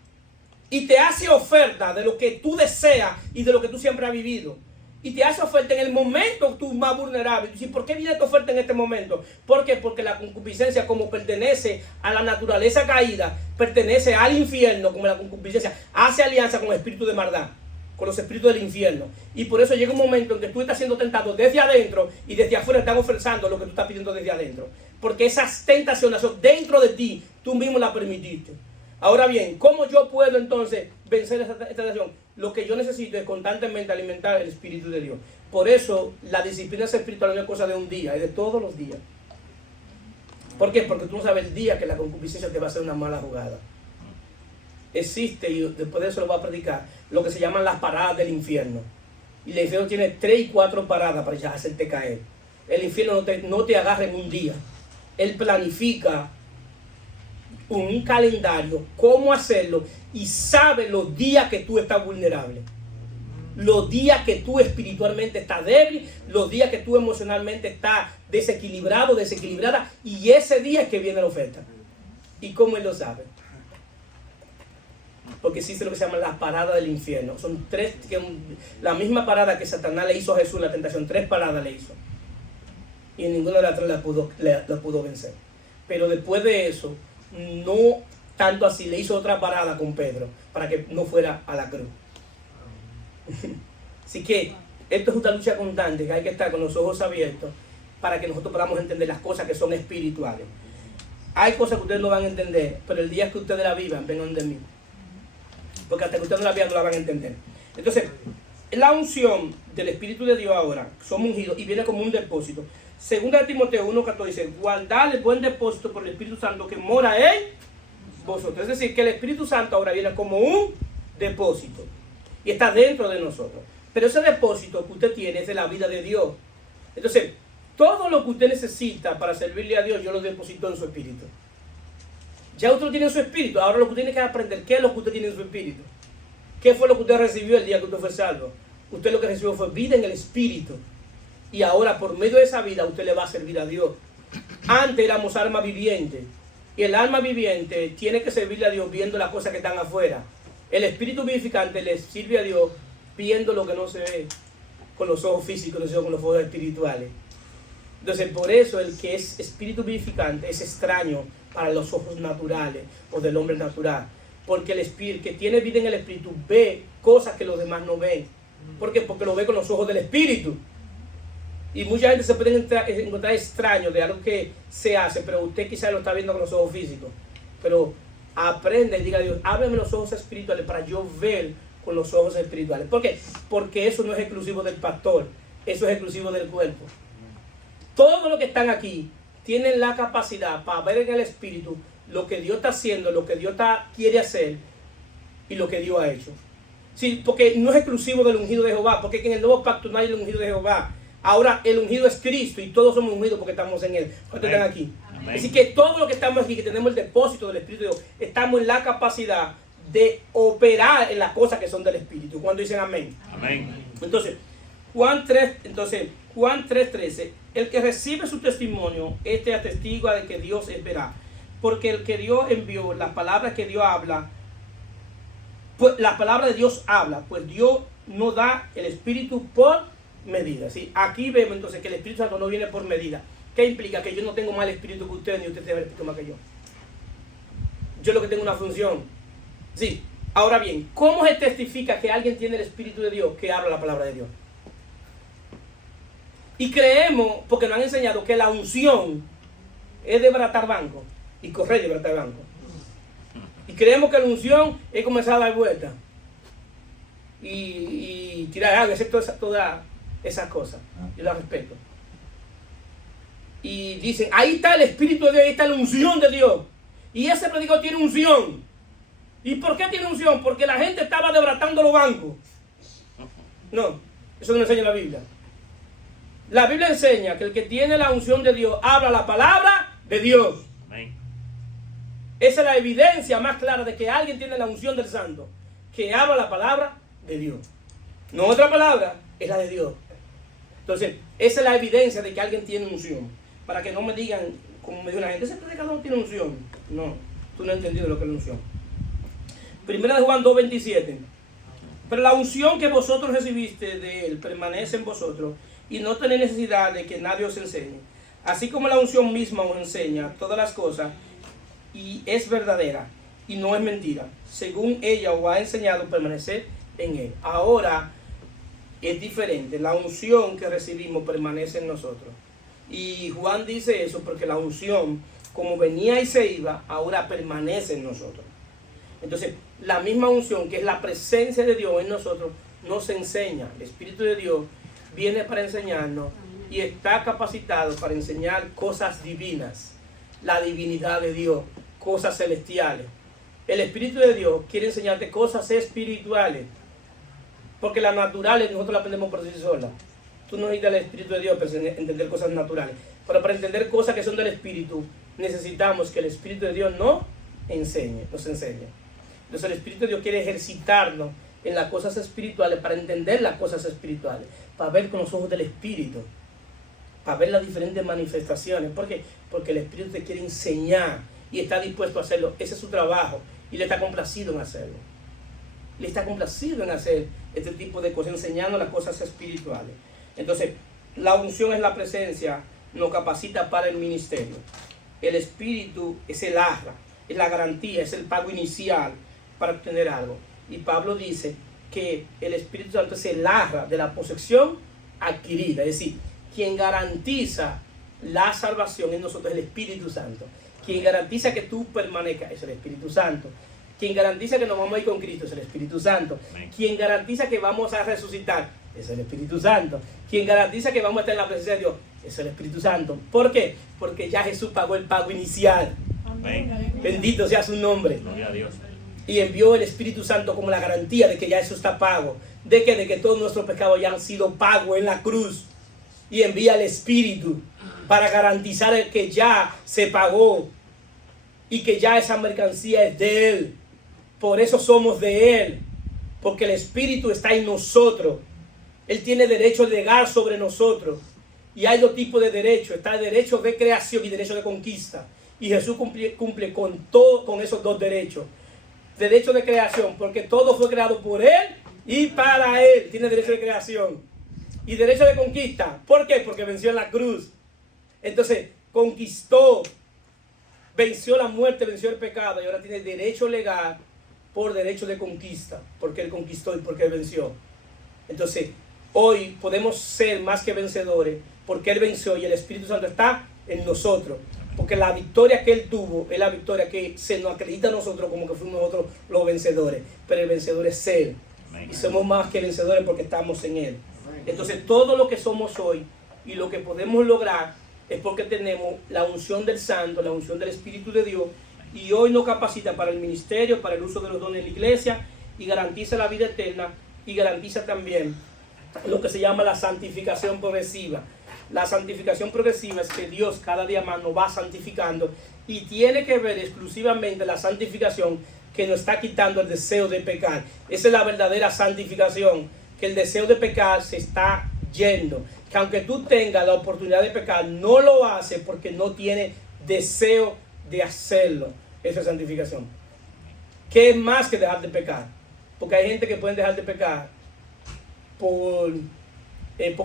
Y te hace oferta de lo que tú deseas y de lo que tú siempre has vivido. Y te hace oferta en el momento tú más vulnerable. Y ¿por qué viene tu oferta en este momento? ¿Por qué? Porque la concupiscencia, como pertenece a la naturaleza caída, pertenece al infierno, como la concupiscencia, hace alianza con el espíritu de maldad, con los espíritus del infierno. Y por eso llega un momento en que tú estás siendo tentado desde adentro y desde afuera están ofreciendo lo que tú estás pidiendo desde adentro. Porque esas tentaciones son dentro de ti, tú mismo las permitiste. Ahora bien, ¿cómo yo puedo entonces vencer esta tentación? Lo que yo necesito es constantemente alimentar el Espíritu de Dios. Por eso la disciplina espiritual no es cosa de un día, es de todos los días. ¿Por qué? Porque tú no sabes el día que la concupiscencia te va a hacer una mala jugada. Existe, y después de eso lo voy a predicar, lo que se llaman las paradas del infierno. Y el infierno tiene 3 y 4 paradas para ya hacerte caer. El infierno no te agarra en un día. Él planifica un calendario, cómo hacerlo, y sabe los días que tú estás vulnerable, los días que tú espiritualmente estás débil, los días que tú emocionalmente estás desequilibrado, desequilibrada, y ese día es que viene la oferta. ¿Y cómo él lo sabe? Porque existe lo que se llama la parada del infierno. Son 3, la misma parada que Satanás le hizo a Jesús en la tentación, 3 paradas le hizo. Y en ninguna de las 3 la pudo vencer. Pero después de eso, no tanto así, le hizo otra parada con Pedro para que no fuera a la cruz. Así que esto es una lucha constante, que hay que estar con los ojos abiertos para que nosotros podamos entender las cosas que son espirituales. Hay cosas que ustedes no van a entender, pero el día que ustedes la vivan, vengan de mí. Porque hasta que ustedes no la vivan, no la van a entender. Entonces, la unción del Espíritu de Dios ahora, somos ungidos y viene como un depósito. Segunda de Timoteo 1:14 dice, guardad el buen depósito por el Espíritu Santo que mora en vosotros. Es decir, que el Espíritu Santo ahora viene como un depósito y está dentro de nosotros. Pero ese depósito que usted tiene es de la vida de Dios. Entonces, todo lo que usted necesita para servirle a Dios, yo lo deposito en su espíritu. Ya usted lo tiene en su espíritu. Ahora lo que usted tiene que aprender, ¿qué es lo que usted tiene en su espíritu? ¿Qué fue lo que usted recibió el día que usted fue salvo? Usted lo que recibió fue vida en el espíritu. Y ahora por medio de esa vida usted le va a servir a Dios. Antes éramos alma viviente. Y el alma viviente tiene que servirle a Dios viendo las cosas que están afuera. El espíritu vivificante le sirve a Dios viendo lo que no se ve con los ojos físicos, sino con los ojos espirituales. Entonces, por eso el que es espíritu vivificante es extraño para los ojos naturales o del hombre natural. Porque el espíritu que tiene vida en el espíritu ve cosas que los demás no ven. ¿Por qué? Porque lo ve con los ojos del espíritu. Y mucha gente se puede encontrar extraño de algo que se hace, pero usted quizás lo está viendo con los ojos físicos. Pero aprende y diga a Dios, ábreme los ojos espirituales para yo ver con los ojos espirituales. ¿Por qué? Porque eso no es exclusivo del pastor, eso es exclusivo del cuerpo. Todos los que están aquí tienen la capacidad para ver en el espíritu lo que Dios está haciendo, lo que Dios quiere hacer y lo que Dios ha hecho. Sí, porque no es exclusivo del ungido de Jehová, porque en el nuevo pacto no hay el ungido de Jehová. Ahora el ungido es Cristo y todos somos ungidos porque estamos en Él. ¿Cuántos están aquí? Amén. Así que todos los que estamos aquí, que tenemos el depósito del Espíritu de Dios, estamos en la capacidad de operar en las cosas que son del Espíritu. ¿Cuándo dicen amén? Amén. Entonces, Juan 3:13, el que recibe su testimonio, este atestigua de que Dios es veraz. Porque el que Dios envió, las palabras que Dios habla, pues la palabra de Dios habla, pues Dios no da el Espíritu por medida. ¿Sí? Aquí vemos entonces que el Espíritu Santo no viene por medida. ¿Qué implica? Que yo no tengo más espíritu que usted, ni usted tiene el espíritu más que yo. Yo lo que tengo una función. Sí. Ahora bien, ¿cómo se testifica que alguien tiene el Espíritu de Dios? Que habla la palabra de Dios. Y creemos, porque nos han enseñado que la unción es desbaratar banco y correr de desbaratar banco. Y creemos que la unción es comenzar a dar vueltas y tirar agua, excepto todas esas cosas. Yo las respeto. Y dicen, ahí está el Espíritu de Dios, ahí está la unción de Dios. Y ese predicador tiene unción. ¿Y por qué tiene unción? Porque la gente estaba desbaratando los bancos. No, eso no enseña la Biblia. La Biblia enseña que el que tiene la unción de Dios habla la palabra de Dios. Amén. Esa es la evidencia más clara de que alguien tiene la unción del Santo, que habla la palabra de Dios. No otra palabra, es la de Dios. Entonces, esa es la evidencia de que alguien tiene unción. Para que no me digan, como me dijo la gente, ese predicador tiene unción. No, tú no has entendido lo que es la unción. Primera de Juan 2:27. Pero la unción que vosotros recibiste de él permanece en vosotros y no tenéis necesidad de que nadie os enseñe. Así como la unción misma os enseña todas las cosas y es verdadera y no es mentira. Según ella os ha enseñado, permanecer en él. Ahora es diferente. La unción que recibimos permanece en nosotros. Y Juan dice eso porque la unción, como venía y se iba, ahora permanece en nosotros. Entonces, la misma unción, que es la presencia de Dios en nosotros, nos enseña. El Espíritu de Dios viene para enseñarnos y está capacitado para enseñar cosas divinas, la divinidad de Dios, cosas celestiales. El Espíritu de Dios quiere enseñarte cosas espirituales, porque las naturales nosotros las aprendemos por sí solas. Tú no necesitas el Espíritu de Dios para entender cosas naturales, pero para entender cosas que son del Espíritu necesitamos que el Espíritu de Dios nos enseñe. Entonces el Espíritu de Dios quiere ejercitarnos en las cosas espirituales para entender las cosas espirituales, para ver con los ojos del Espíritu, para ver las diferentes manifestaciones. ¿Por qué? Porque el Espíritu te quiere enseñar y está dispuesto a hacerlo. Ese es su trabajo y le está complacido en hacerlo. Le está complacido en hacer este tipo de cosas, enseñando las cosas espirituales. Entonces, la unción es la presencia, nos capacita para el ministerio. El Espíritu es el arra, es la garantía, es el pago inicial para obtener algo. Y Pablo dice que el Espíritu Santo es el arra de la posesión adquirida. Es decir, quien garantiza la salvación en nosotros es el Espíritu Santo. Quien garantiza que tú permanezcas es el Espíritu Santo. Quien garantiza que nos vamos a ir con Cristo es el Espíritu Santo. Amén. Quien garantiza que vamos a resucitar es el Espíritu Santo. Quien garantiza que vamos a estar en la presencia de Dios es el Espíritu Santo. ¿Por qué? Porque ya Jesús pagó el pago inicial. Amén. Bendito sea su nombre. Gloria a Dios. Y envió el Espíritu Santo como la garantía de que ya eso está pago. De que todos nuestros pecados ya han sido pagos en la cruz. Y envía el Espíritu para garantizar el que ya se pagó. y que ya esa mercancía es de Él. Por eso somos de Él, porque el Espíritu está en nosotros. Él tiene derecho a legar sobre nosotros. Y hay dos tipos de derechos. Está el derecho de creación y derecho de conquista. Y Jesús cumple con esos dos derechos. Derecho de creación, porque todo fue creado por Él y para Él. Tiene derecho de creación. Y derecho de conquista. ¿Por qué? Porque venció en la cruz. Entonces, conquistó, venció la muerte, venció el pecado. Y ahora tiene derecho legal por derecho de conquista. Porque Él conquistó y porque Él venció. Entonces, hoy podemos ser más que vencedores porque Él venció y el Espíritu Santo está en nosotros. Porque la victoria que Él tuvo es la victoria que se nos acredita a nosotros como que fuimos nosotros los vencedores. Pero el vencedor es Él. Y somos más que vencedores porque estamos en Él. Entonces todo lo que somos hoy y lo que podemos lograr es porque tenemos la unción del Santo, la unción del Espíritu de Dios. Y hoy nos capacita para el ministerio, para el uso de los dones de la iglesia y garantiza la vida eterna y garantiza también lo que se llama la santificación progresiva. La santificación progresiva es que Dios cada día más nos va santificando y tiene que ver exclusivamente la santificación que nos está quitando el deseo de pecar. Esa es la verdadera santificación, que el deseo de pecar se está yendo. Que aunque tú tengas la oportunidad de pecar, no lo haces porque no tienes deseo de hacerlo. Esa es santificación. ¿Qué es más que dejar de pecar? Porque hay gente que puede dejar de pecar por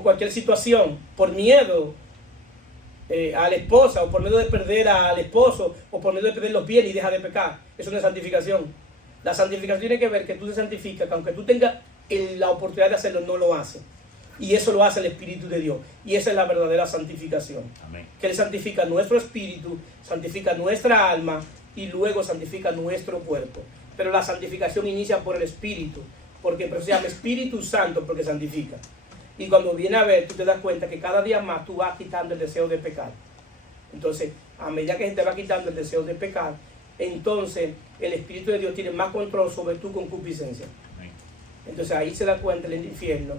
cualquier situación, por miedo a la esposa, o por miedo de perder al esposo, o por miedo de perder los bienes y deja de pecar. Eso no es santificación. La santificación tiene que ver que tú te santificas, que aunque tú tengas la oportunidad de hacerlo, no lo haces. Y eso lo hace el Espíritu de Dios. Y esa es la verdadera santificación. Amén. Que Él santifica nuestro espíritu, santifica nuestra alma y luego santifica nuestro cuerpo. Pero la santificación inicia por el Espíritu, porque se llama Espíritu Santo porque santifica. Y cuando viene a ver, tú te das cuenta que cada día más tú vas quitando el deseo de pecar. Entonces, a medida que se te va quitando el deseo de pecar, entonces el Espíritu de Dios tiene más control sobre tu concupiscencia. Entonces ahí se da cuenta el infierno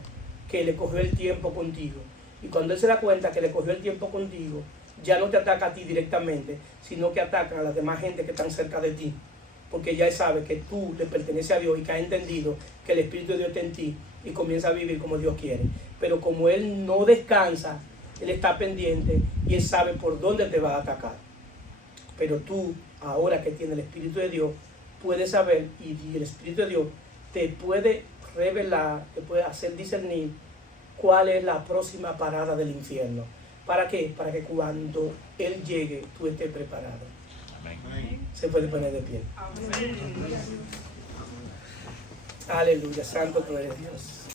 que le cogió el tiempo contigo. Y cuando Él se da cuenta que le cogió el tiempo contigo, ya no te ataca a ti directamente, sino que ataca a las demás gente que están cerca de ti. Porque ya Él sabe que tú le perteneces a Dios y que ha entendido que el Espíritu de Dios está en ti y comienza a vivir como Dios quiere. Pero como Él no descansa, Él está pendiente y Él sabe por dónde te va a atacar. Pero tú, ahora que tienes el Espíritu de Dios, puedes saber y el Espíritu de Dios te puede revelar, te puede hacer discernir cuál es la próxima parada del infierno. ¿Para qué? Para que cuando Él llegue, tú estés preparado. Amén. Se puede poner de pie. Amén. Aleluya, santo tú eres Dios.